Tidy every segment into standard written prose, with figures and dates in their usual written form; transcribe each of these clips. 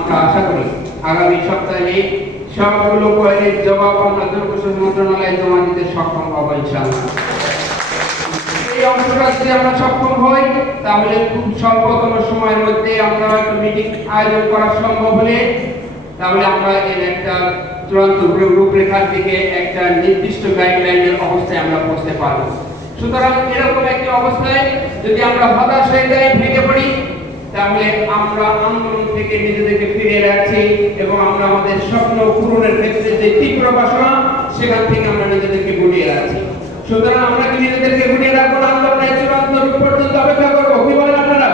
আমরা আশা করি আগামী সপ্তাহে সবগুলো কোয়েরির জবাব আমরা জনপ্রশাসন মন্ত্রণালয়ে জমা দিতে সক্ষম হব ইনশাআল্লাহ। এই অংশটা যদি আমরা সক্ষম হই তাহলে খুব স্বল্পতম সময়ের মধ্যে আমরা একটা মিটিং আয়োজন করা সম্ভব হলে তাহলে আমরা এর একটা চূড়ান্ত রূপরেখার দিকে একটা নির্দিষ্ট গাইডলাইনের অবস্থায় আমরা পৌঁছতে পারবো। সুতরাং এরকম একটি অবস্থায় যদি আমরা হতাশ হয়ে যাই, ভেঙে পড়ি, তাহলে আমরা আন্দোলন থেকে নিজেদেরকে ফিরিয়ে রাখছি এবং আমরা আমাদের স্বপ্ন পূরণের ক্ষেত্রে যে তীব্র বাসনা সেখান থেকে আমরা নিজেদেরকে গুটিয়ে রাখছি। সুতরাং আমরা কি নিজেদেরকে গুটিয়ে রাখবো না, আন্দোলনের চূড়ান্ত রূপ পর্যন্ত অপেক্ষা করবো? কি বলেন আপনারা?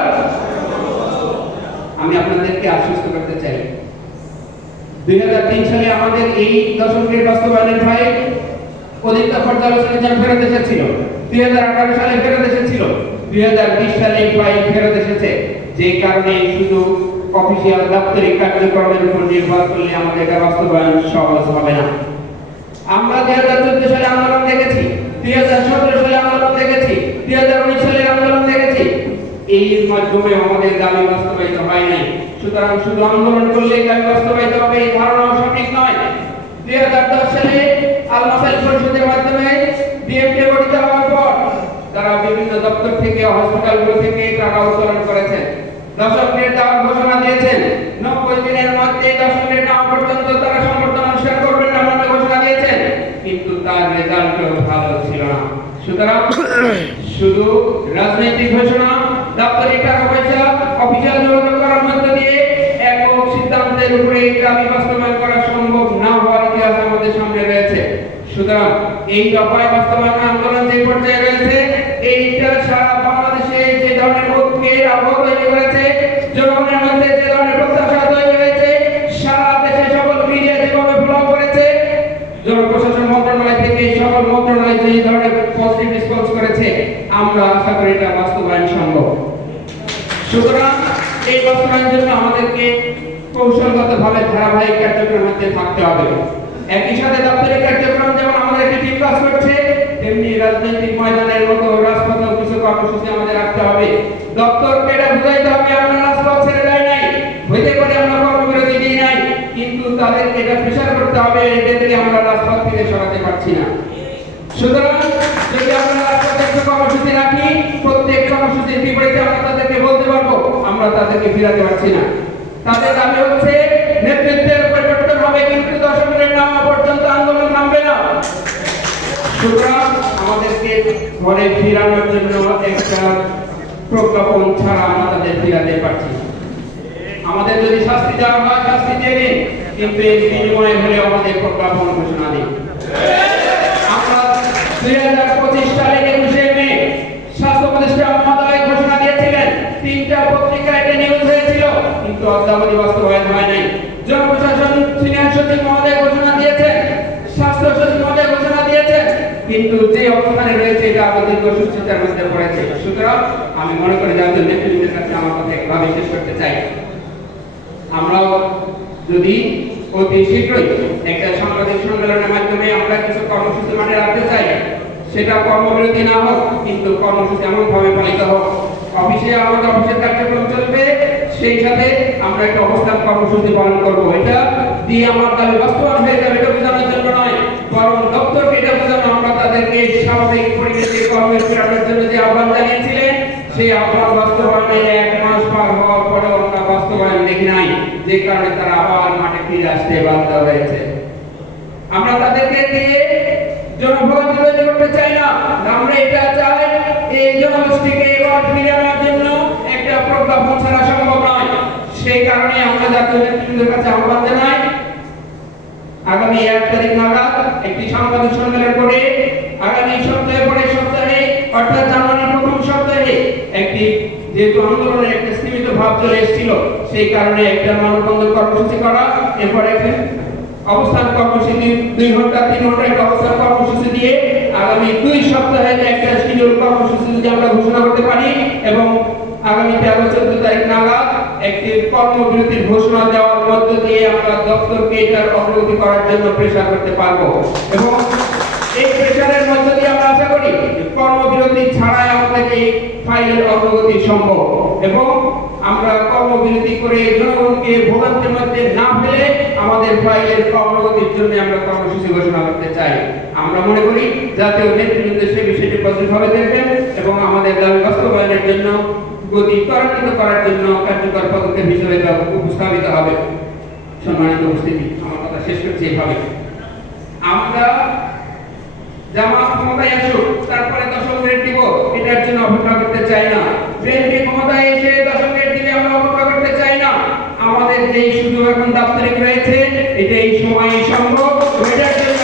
আমি আপনাদেরকে আশ্বস্ত করতে চাই 2003 সালে আমাদের এই দশকের বাস্তবায়নের ফাইল অধিকতর পর্যালোচনার জন্য ফেরত এসেছিল, 2018 সালে ফেরত এসেছিল, 2020 সালে এই ফাইল ফেরত এসেছে। যে কারণে শুধু অফিসিয়াল দাপ্তরিক কার্যক্রমের উপর নির্ভর করলে আমাদের এটা বাস্তবায়ন সহজ হবে না। আমরা 2014 সালে আন্দোলন দেখেছি, 2017 সালে আন্দোলন দেখেছি, 2019 সালে আন্দোলন দেখেছি, এই মাধ্যমে আমাদের দাবি বাস্তবায়িত হয় নাই। সুতরাং শুধু আন্দোলন করলে দাবি বাস্তবায়িত হবে এই ধারণাও সঠিক নয়। 2010 সালে আল-মাসাইল পরিষদের মাধ্যমে ডিএমকে গঠিত হওয়ার পর তারা বিভিন্ন দপ্তর থেকে, হসপিটালগুলো থেকে টাকা উত্তোলন করেছেন, দশকের দেওয়ার ঘোষণা দিয়েছেন, 90 দিনের মধ্যে দশকের নেওয়া পর্যন্ত তারা সমর্থন অনুষ্ঠান করবেন এমন ঘোষণা দিয়েছেন, কিন্তু তার রেজাল্টও ভালো ছিল না। সুতরাং শুধু রাজনৈতিক ঘোষণা, দাপ্তরিক টাকা পয়সা, অফিসিয়াল যোগাযোগ করার মধ্য দিয়ে একক সিদ্ধান্তের উপরে এই দাবি বাস্তবায়ন করা সম্ভব না হওয়ার ইতিহাস আমাদের সামনে রয়েছে। সুতরাং এই দফায় বাস্তবায়ন আন্দোলন যে পর্যায়ে রয়েছে, এইটা সারা বাংলাদেশে যে ধরনের ঐক্যের আবহ তৈরি করেছে, জনগণের মধ্যে যে ধরনের প্রত্যাশা তৈরি হয়েছে, সারা দেশে সকল মিডিয়া যেভাবে ফলো করেছে, জনপ্রশাসন মন্ত্রণালয় থেকে সকল মন্ত্রণালয় যে ধরনের পজিটিভ রেসপন্স করেছে, আমরা আশা করি এটা বাস্তবায়ন সম্ভব। সুতরাং এই বাস্তবায়নের জন্য আমাদেরকে কৌশলগতভাবে ধারাবাহিক কার্যক্রমের মধ্যে থাকতে হবে। একই সাথে দাপ্তরিক কার্যক্রম যেমন আমাদের একটি টিম কাজ করছে, তেমনি রাজনৈতিক ময়দানের মতো রাজপথেও কিছু কর্মসূচি আমাদের রাখতে হবে। দপ্তরকে এটা বুঝাইতে হবে আমরা রাজপথ ছেড়ে যাই নাই, হইতে পারে আমরা কর্মবিরতি দিই নাই, কিন্তু তাদেরকে এটা প্রেশার করতে হবে এদেরকে আমরা রাজপথ থেকে সরাতে পারছি না। সুতরাং যদি আমরা রাজপথে একটা কর্মসূচি রাখি, প্রত্যেক কর্মসূচির বিপরীতে আমরা তাদেরকে বলতে পারবো আমরা তাদেরকে ফিরাতে পারছি না। তাদের দাবি হচ্ছে নেতৃত্বের পরিবর্তন হবে, কিন্তু দশকের নেওয়া পর্যন্ত আন্দোলন থামবে না। সুতরাং আমাদেরকে ঘরে ফিরানোর জন্য একটা প্রজ্ঞাপন ছাড়া আমরা তাদের ফিরাতে পারছি না। আমাদের যদি শাস্তি দেওয়া হয় শাস্তি দিয়ে দিন, কিন্তু এর বিনিময়ে হলে আমাদের প্রজ্ঞাপন ঘোষণা দিন। আমরা 2025 সালে 21 মে স্বাস্থ্য উপদেষ্টা মহোদয় ঘোষণা দিয়েছিলেন, 3টা পত্রিকায় এটা নিউজ হয়েছিল, কিন্তু অদ্যাবধি বাস্তবায়ন হয় নাই। জনপ্রশাসন সিনিয়র সচিব মহোদয় ঘোষণা দিয়েছেন, স্বাস্থ্য সচিব মহোদয় ঘোষণা দিয়েছেন, কিন্তু যে অবস্থানে রয়েছে এটা আমাদের দুশ্চিন্তার মধ্যে পড়েছে। সুতরাং আমি মনে করি যাদের নেতৃত্বের কাছে আমার কথা একভাবে শেষ করতে চাই, আমরাও যদি অতি শীঘ্রই একটা সাংবাদিক সম্মেলনের মাধ্যমে আমরা কিছু কর্মসূচি মানে রাখতে চাই, সেটা কর্মবিরতি না হোক, কিন্তু কর্মসূচি এমনভাবে পালিত হোক, অফিসে আমাদের অফিসের কার্যক্রম চলবে, সেই সাথে আমরা একটা অবস্থান কর্মসূচি পালন করবো। এটা দিয়ে আমার দাবি বাস্তবায়ন হয়ে যাবে এটা বোঝানোর জন্য নয়, বরং দপ্তরকে এটা বোঝানো আমরা তাদেরকে স্বাভাবিক পরিবেশে কর্মের ফেরানোর জন্য যে আহ্বান জানিয়েছিলেন, সেই আহ্বান বাস্তবায়নের 1 মাস পার হওয়ার পরে আমরা বাস্তবায়ন দেখি নাই, যে কারণে তারা আবার মাঠে ফিরে আসতে বাধ্য হয়েছে। আমরা তাদেরকে দিয়ে জনভোগ তৈরি করতে চাই না, আমরা এটা চাই এই জনগোষ্ঠীকে এবার ফিরে আনার জন্য একটা প্রজ্ঞাপন ছাড়া সম্ভব নয়। সেই কারণে আমরা জাতীয় নেতৃত্বের কাছে আহ্বান জানাই, আগামী 1 তারিখ নাগাদ একটি সাংবাদিক সম্মেলন করে আগামী সপ্তাহে পরের সপ্তাহে অর্থাৎ জানুয়ারির প্রথম সপ্তাহে একটি, যেহেতু আন্দোলনের একটা সীমিত ভাব চলে এসেছিল, সেই কারণে একটা মানববন্ধন কর্মসূচি করা, এরপরে অবস্থান কর্মসূচি 2 ঘন্টা 3 ঘন্টা একটা অবস্থান কর্মসূচি দিয়ে আগামী 2 সপ্তাহে একটা শিডিউল কর্মসূচি যদি আমরা ঘোষণা করতে পারি এবং আগামী 13-14 তারিখ নাগাদ একটি কর্মবিরতির ঘোষণা দেওয়ার মধ্য দিয়ে আমরা দপ্তরকে এটার অগ্রগতি করার জন্য প্রেসার করতে পারবো। এবং এই প্রেশারের মধ্য দিয়ে আমরা আশা করি কর্মবিরতি ছাড়াই আমাদের এই ফাইলের অগ্রগতি সম্ভব এবং আমরা কর্মবিরতি করে জনগণকে ভোগান্তির মধ্যে না ফেলে আমাদের ফাইলের অগ্রগতির জন্য আমরা কর্মসূচি ঘোষণা করতে চাই। আমরা মনে করি জাতীয় নেতৃবৃন্দ সে বিষয়টি প্রতিভাবে দেখবেন এবং আমাদের দাবি বাস্তবায়নের জন্য গতি ত্বরান্বিত করার জন্য কার্যকর পদক্ষেপ হিসেবে উপস্থাপিত হবে। সম্মানিত উপস্থিতি, আমার কথা শেষ করছি এভাবে, আমরা জামাত ক্ষমতায় আসুক তারপরে দশম গ্রেড দিব এটার জন্য অপেক্ষা করতে চাই না। বিএনপি ক্ষমতায় এসে দশম গ্রেড দিলে আমরা অপেক্ষা করতে চাই না। আমাদের যেই সুযোগ এখন দাপ্তরিক রয়েছে এটা এই সময়ে সম্ভব, এটার জন্য